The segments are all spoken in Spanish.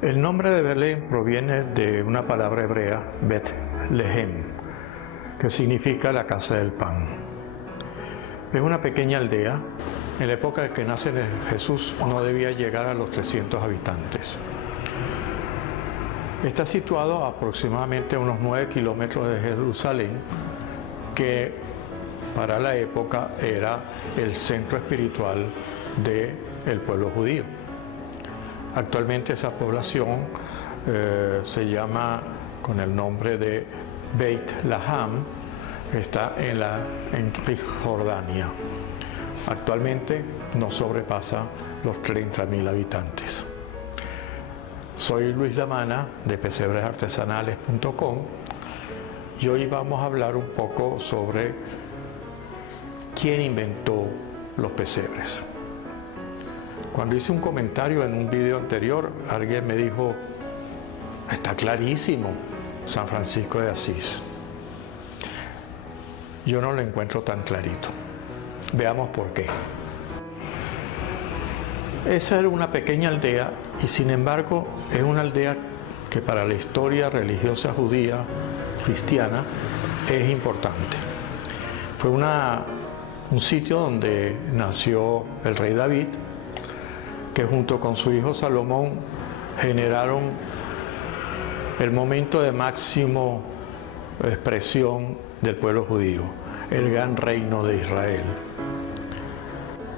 El nombre de Belén proviene de una palabra hebrea, Bet Lehem, que significa la casa del pan. Es una pequeña aldea. En la época en que nace Jesús no debía llegar a los 300 habitantes. Está situado a aproximadamente unos 9 kilómetros de Jerusalén, que para la época era el centro espiritual del pueblo judío. Actualmente esa población se llama con el nombre de Beit Laham, está en Cisjordania. Actualmente no sobrepasa los 30.000 habitantes. Soy Luis Lamana de pesebresartesanales.com y hoy vamos a hablar un poco sobre quién inventó los pesebres. Cuando hice un comentario en un video anterior, alguien me dijo: está clarísimo, San Francisco de Asís. Yo no lo encuentro tan clarito. Veamos por qué. Esa era una pequeña aldea y sin embargo es una aldea que para la historia religiosa judía cristiana es importante. Fue un sitio donde nació el rey David, que junto con su hijo Salomón generaron el momento de máximo expresión del pueblo judío, el gran reino de Israel.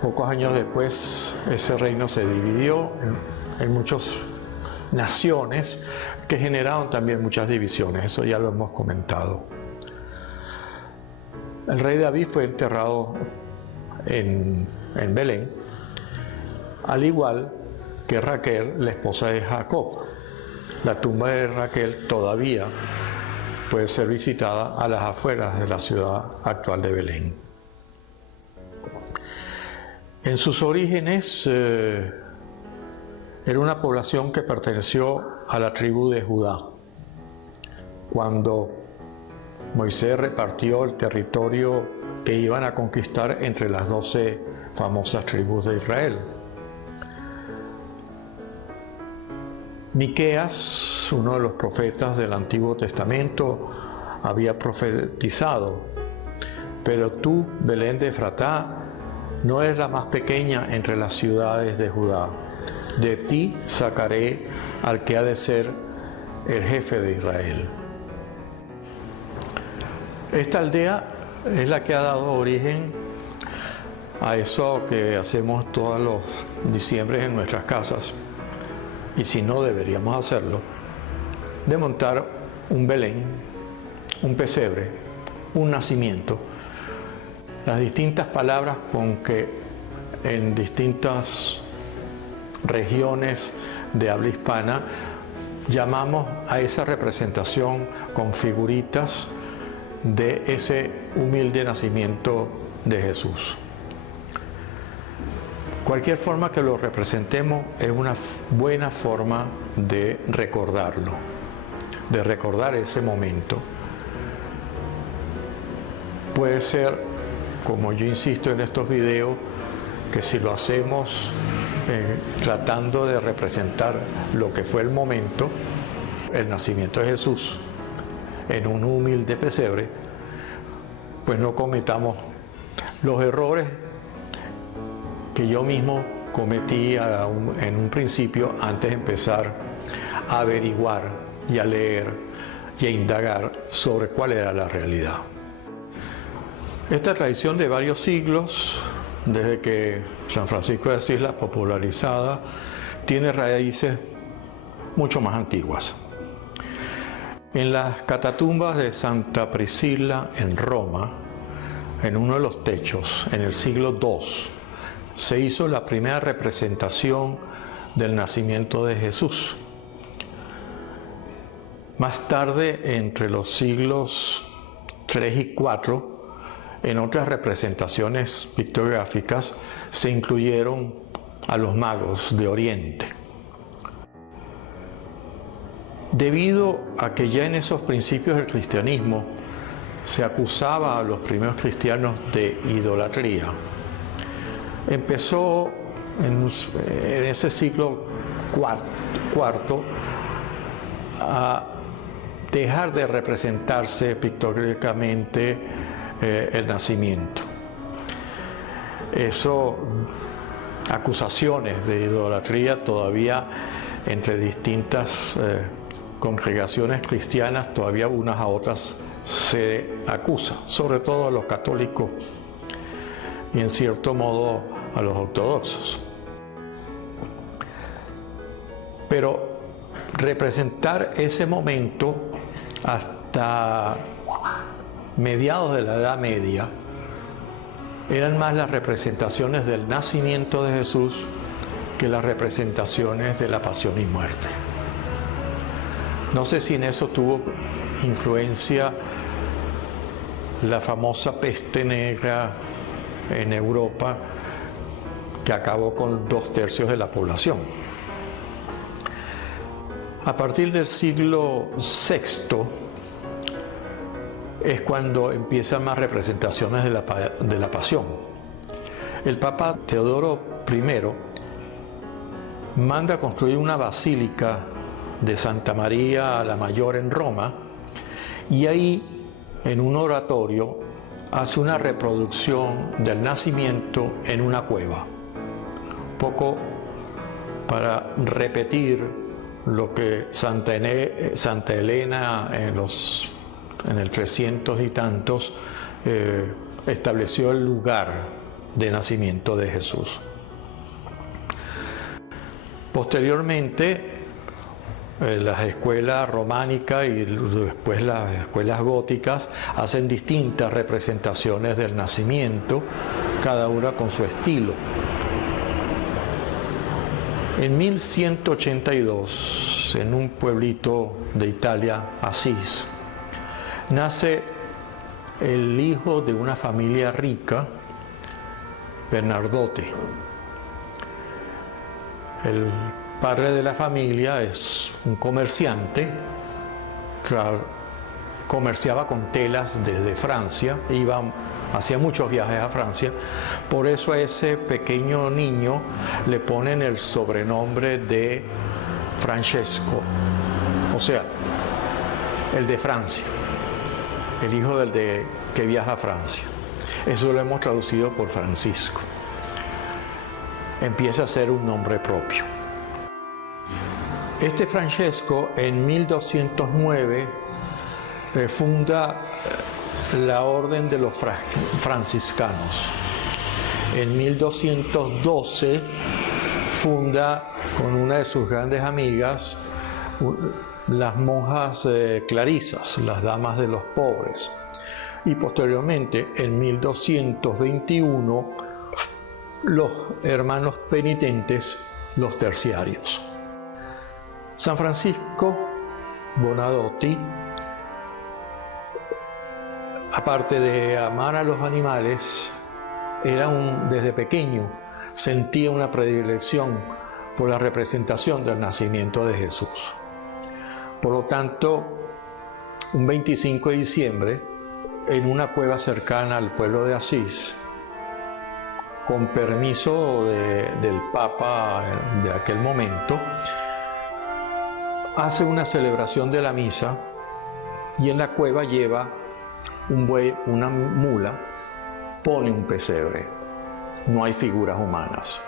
Pocos años después ese reino se dividió en muchas naciones que generaron también muchas divisiones, eso ya lo hemos comentado. El rey David fue enterrado en Belén, al igual que Raquel, la esposa de Jacob. La tumba de Raquel todavía puede ser visitada a las afueras de la ciudad actual de Belén. En sus orígenes era una población que perteneció a la tribu de Judá. Cuando Moisés repartió el territorio que iban a conquistar entre las 12 famosas tribus de Israel. Miqueas, uno de los profetas del Antiguo Testamento, había profetizado: pero tú, Belén de Efratá, no eres la más pequeña entre las ciudades de Judá. De ti sacaré al que ha de ser el jefe de Israel. Esta aldea es la que ha dado origen a eso que hacemos todos los diciembres en nuestras casas, y si no deberíamos hacerlo, de montar un Belén, un pesebre, un nacimiento. Las distintas palabras con que en distintas regiones de habla hispana llamamos a esa representación con figuritas de ese humilde nacimiento de Jesús. Cualquier forma que lo representemos es una buena forma de recordarlo, de recordar ese momento. Puede ser, como yo insisto en estos videos, que si lo hacemos tratando de representar lo que fue el momento, el nacimiento de Jesús, en un humilde pesebre, pues no cometamos los errores que yo mismo cometí en un principio antes de empezar a averiguar y a leer y a indagar sobre cuál era la realidad. Esta tradición de varios siglos, desde que San Francisco de Asís la popularizada, tiene raíces mucho más antiguas. En las catatumbas de Santa Priscila en Roma, en uno de los techos, en el siglo II, se hizo la primera representación del nacimiento de Jesús. Más tarde, entre los siglos III y IV, en otras representaciones pictográficas se incluyeron a los magos de Oriente. Debido a que ya en esos principios del cristianismo se acusaba a los primeros cristianos de idolatría, empezó en ese siglo IV a dejar de representarse pictóricamente el nacimiento. Eso, acusaciones de idolatría todavía entre distintas congregaciones cristianas, todavía unas a otras se acusa, sobre todo a los católicos y en cierto modo a los ortodoxos. Pero representar ese momento hasta mediados de la Edad Media eran más las representaciones del nacimiento de Jesús que las representaciones de la pasión y muerte. No sé si en eso tuvo influencia la famosa peste negra en Europa, que acabó con 2/3 de la población. A partir del siglo VI es cuando empiezan más representaciones de la pasión. El Papa Teodoro I manda construir una basílica de Santa María la Mayor en Roma, y ahí, en un oratorio, hace una reproducción del nacimiento en una cueva, poco para repetir lo que Santa Elena en el 300 y tantos estableció el lugar de nacimiento de Jesús. Posteriormente, las escuelas románicas y después las escuelas góticas hacen distintas representaciones del nacimiento, cada una con su estilo. En 1182, en un pueblito de Italia, Asís, nace el hijo de una familia rica, Bernardote. El padre de la familia es un comerciante, comerciaba con telas desde Francia, hacía muchos viajes a Francia, por eso a ese pequeño niño le ponen el sobrenombre de Francesco, o sea, el de Francia, el hijo que viaja a Francia. Eso lo hemos traducido por Francisco. Empieza a ser un nombre propio. Este Francesco en 1209 funda la Orden de los Franciscanos. En 1212 funda con una de sus grandes amigas las monjas clarisas, las damas de los pobres. Y posteriormente, en 1221, los hermanos penitentes, los terciarios. San Francisco Bonadotti, aparte de amar a los animales, desde pequeño sentía una predilección por la representación del nacimiento de Jesús. Por lo tanto, un 25 de diciembre, en una cueva cercana al pueblo de Asís, con permiso del Papa de aquel momento, hace una celebración de la misa y en la cueva lleva un buey, una mula, pone un pesebre. No hay figuras humanas.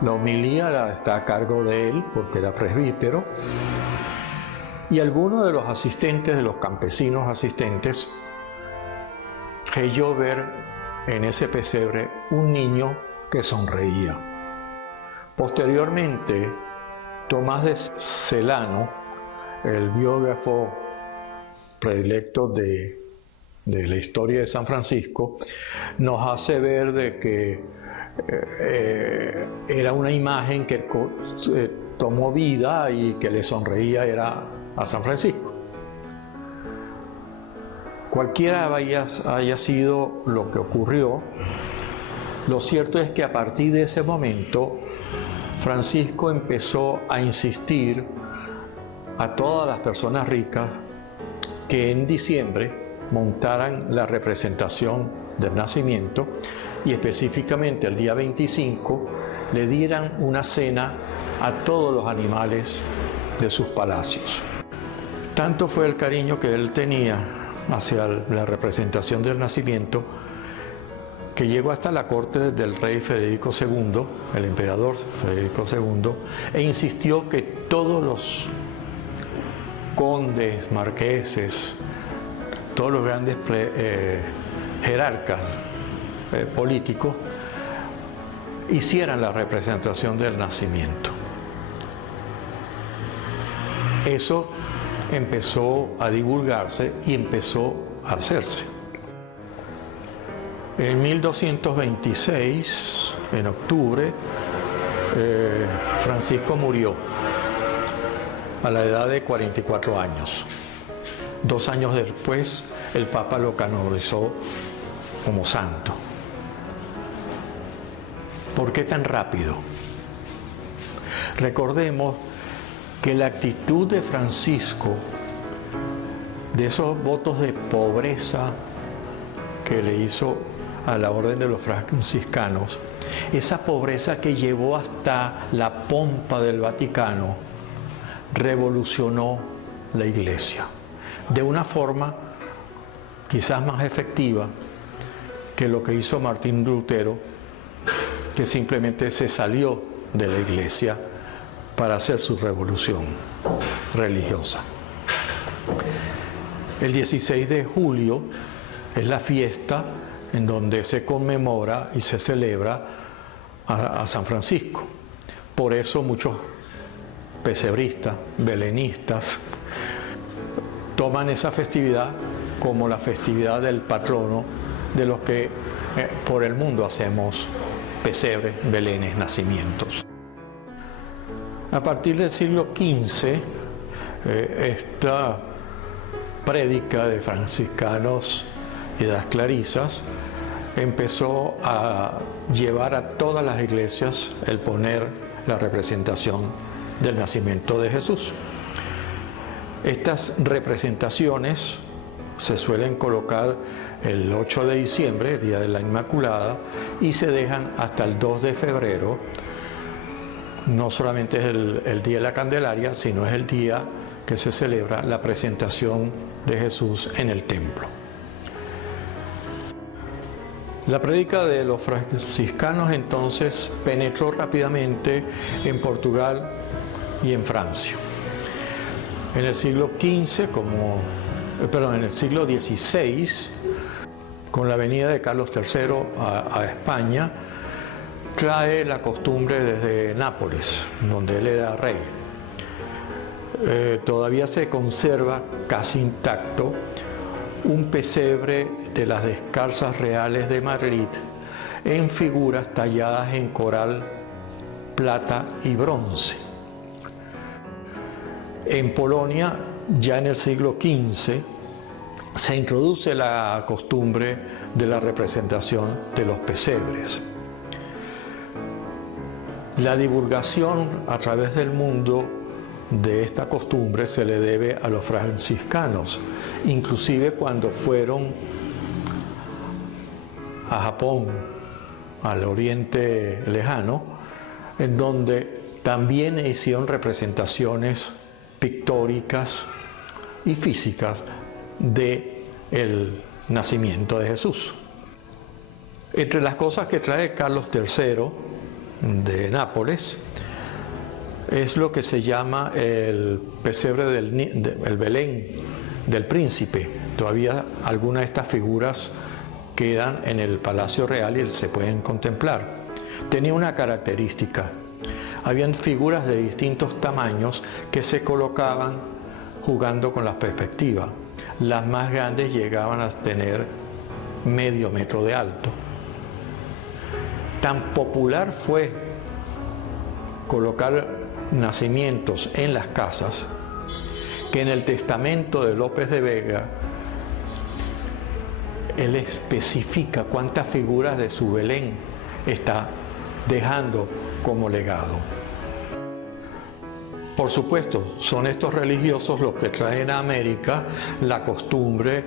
La homilía está a cargo de él porque era presbítero, y algunos de los asistentes, de los campesinos asistentes, creyó ver en ese pesebre un niño que sonreía. Posteriormente, Tomás de Celano, el biógrafo predilecto de la historia de San Francisco, nos hace ver de que era una imagen que tomó vida y que le sonreía era a San Francisco. Cualquiera haya sido lo que ocurrió, lo cierto es que a partir de ese momento Francisco empezó a insistir a todas las personas ricas que en diciembre montaran la representación del nacimiento y específicamente el día 25 le dieran una cena a todos los animales de sus palacios. Tanto fue el cariño que él tenía hacia la representación del nacimiento que llegó hasta la corte del rey Federico II, el emperador Federico II, e insistió que todos los condes, marqueses, todos los grandes jerarcas políticos hicieran la representación del nacimiento. Eso empezó a divulgarse y empezó a hacerse. En 1226, en octubre, Francisco murió a la edad de 44 años. 2 años después, el Papa lo canonizó como santo. ¿Por qué tan rápido? Recordemos que la actitud de Francisco, de esos votos de pobreza que le hizo a la orden de los franciscanos, esa pobreza que llevó hasta la pompa del Vaticano, revolucionó la Iglesia de una forma quizás más efectiva que lo que hizo Martín Lutero, que simplemente se salió de la Iglesia para hacer su revolución religiosa. El 16 de julio es la fiesta en donde se conmemora y se celebra a San Francisco. Por eso muchos pesebristas, belenistas, toman esa festividad como la festividad del patrono de los que por el mundo hacemos pesebres, belenes, nacimientos. A partir del siglo XV, esta prédica de franciscanos y de las clarisas empezó a llevar a todas las iglesias el poner la representación del nacimiento de Jesús. Estas representaciones se suelen colocar el 8 de diciembre, Día de la Inmaculada, y se dejan hasta el 2 de febrero. No solamente es el Día de la Candelaria, sino es el día que se celebra la presentación de Jesús en el templo. La prédica de los franciscanos entonces penetró rápidamente en Portugal y en Francia. En el siglo XV, en el siglo XVI, con la venida de Carlos III a España, trae la costumbre desde Nápoles, donde él era rey. Todavía se conserva casi intacto un pesebre de las descalzas reales de Madrid en figuras talladas en coral, plata y bronce. En Polonia, ya en el siglo XV, se introduce la costumbre de la representación de los pesebres. La divulgación a través del mundo de esta costumbre se le debe a los franciscanos, inclusive cuando fueron a Japón, al Oriente Lejano, en donde también hicieron representaciones pictóricas y físicas del nacimiento de Jesús. Entre las cosas que trae Carlos III de Nápoles es lo que se llama el pesebre el Belén del príncipe. Todavía algunas de estas figuras quedan en el Palacio Real y se pueden contemplar. Tenía una característica: habían figuras de distintos tamaños que se colocaban jugando con la perspectiva. Las más grandes llegaban a tener medio metro de alto. Tan popular fue colocar nacimientos en las casas que en el testamento de López de Vega él especifica cuántas figuras de su Belén está dejando como legado. Por supuesto, son estos religiosos los que traen a América la costumbre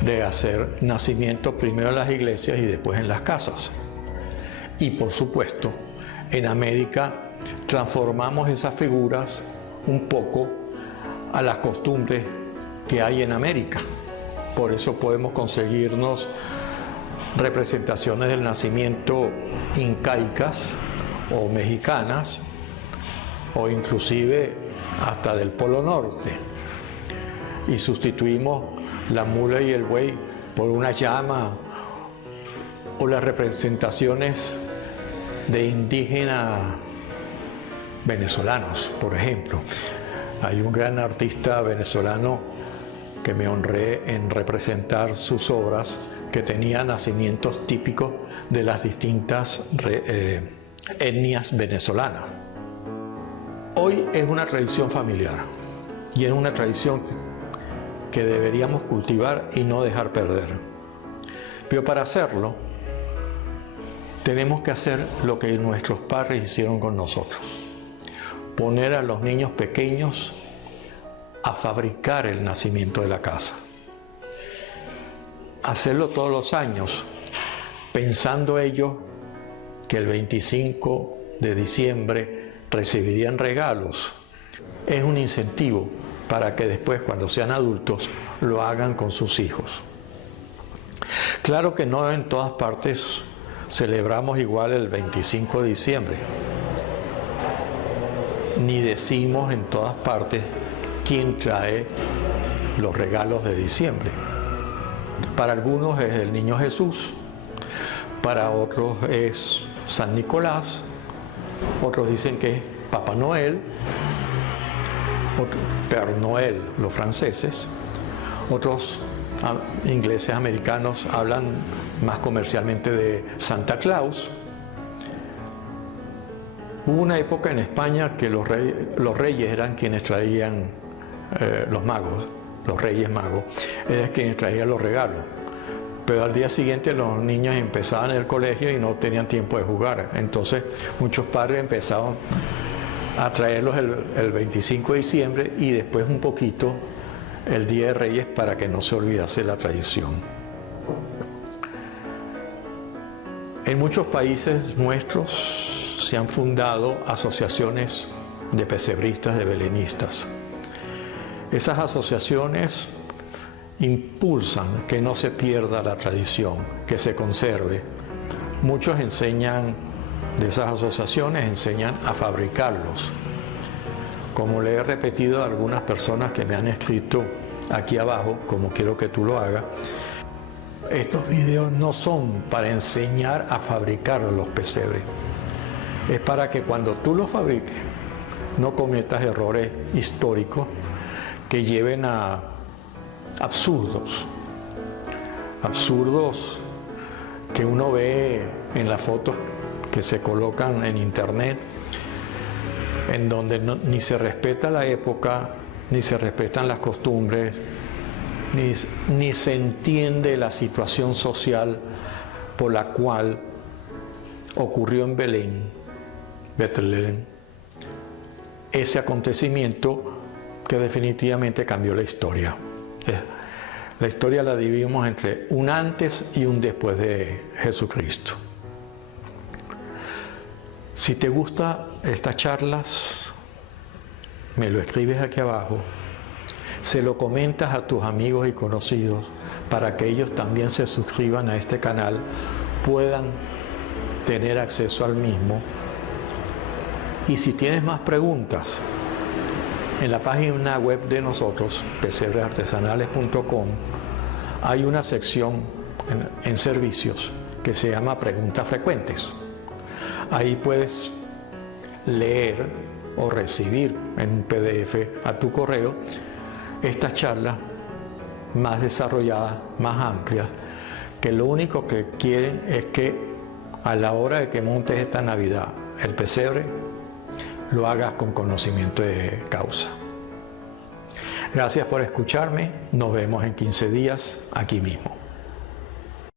de hacer nacimientos primero en las iglesias y después en las casas. Y por supuesto, en América transformamos esas figuras un poco a las costumbres que hay en América. Por eso podemos conseguirnos representaciones del nacimiento incaicas o mexicanas, o inclusive hasta del Polo Norte, y sustituimos la mula y el buey por una llama, o las representaciones de indígenas venezolanos, por ejemplo. Hay un gran artista venezolano que me honré en representar sus obras, que tenía nacimientos típicos de las distintas etnias venezolanas. Hoy es una tradición familiar y es una tradición que deberíamos cultivar y no dejar perder. Pero para hacerlo, tenemos que hacer lo que nuestros padres hicieron con nosotros: poner a los niños pequeños a fabricar el nacimiento de la casa. Hacerlo todos los años, pensando ellos que el 25 de diciembre recibirían regalos. Es un incentivo para que después, cuando sean adultos, lo hagan con sus hijos. Claro que no en todas partes celebramos igual el 25 de diciembre, ni decimos en todas partes quién trae los regalos de diciembre. Para algunos es el Niño Jesús, para otros es San Nicolás, otros dicen que es Papá Noel, Père Noël, los franceses, otros ingleses americanos hablan más comercialmente de Santa Claus. Hubo una época en España que los reyes eran quienes traían, los magos, los reyes magos, eran quienes traían los regalos. Pero al día siguiente los niños empezaban el colegio y no tenían tiempo de jugar. Entonces muchos padres empezaban a traerlos el 25 de diciembre y después un poquito el Día de Reyes, para que no se olvidase la tradición. En muchos países nuestros se han fundado asociaciones de pesebristas, de belenistas. Esas asociaciones impulsan que no se pierda la tradición, que se conserve. Muchos enseñan, de esas asociaciones, enseñan a fabricarlos. Como le he repetido a algunas personas que me han escrito aquí abajo, como quiero que tú lo hagas, estos videos no son para enseñar a fabricar los pesebres. Es para que cuando tú los fabriques no cometas errores históricos que lleven a absurdos que uno ve en las fotos que se colocan en internet, en donde ni se respeta la época, ni se respetan las costumbres, ni se entiende la situación social por la cual ocurrió en Betlén, ese acontecimiento que definitivamente cambió la historia. La historia la dividimos entre un antes y un después de Jesucristo. Si te gustan estas charlas, me lo escribes aquí abajo, se lo comentas a tus amigos y conocidos para que ellos también se suscriban a este canal, puedan tener acceso al mismo. Y si tienes más preguntas, en la página web de nosotros, pesebresartesanales.com, hay una sección en servicios que se llama Preguntas Frecuentes. Ahí puedes leer o recibir en un PDF a tu correo estas charlas más desarrolladas, más amplias, que lo único que quieren es que a la hora de que montes esta Navidad el pesebre, lo hagas con conocimiento de causa. Gracias por escucharme, nos vemos en 15 días aquí mismo.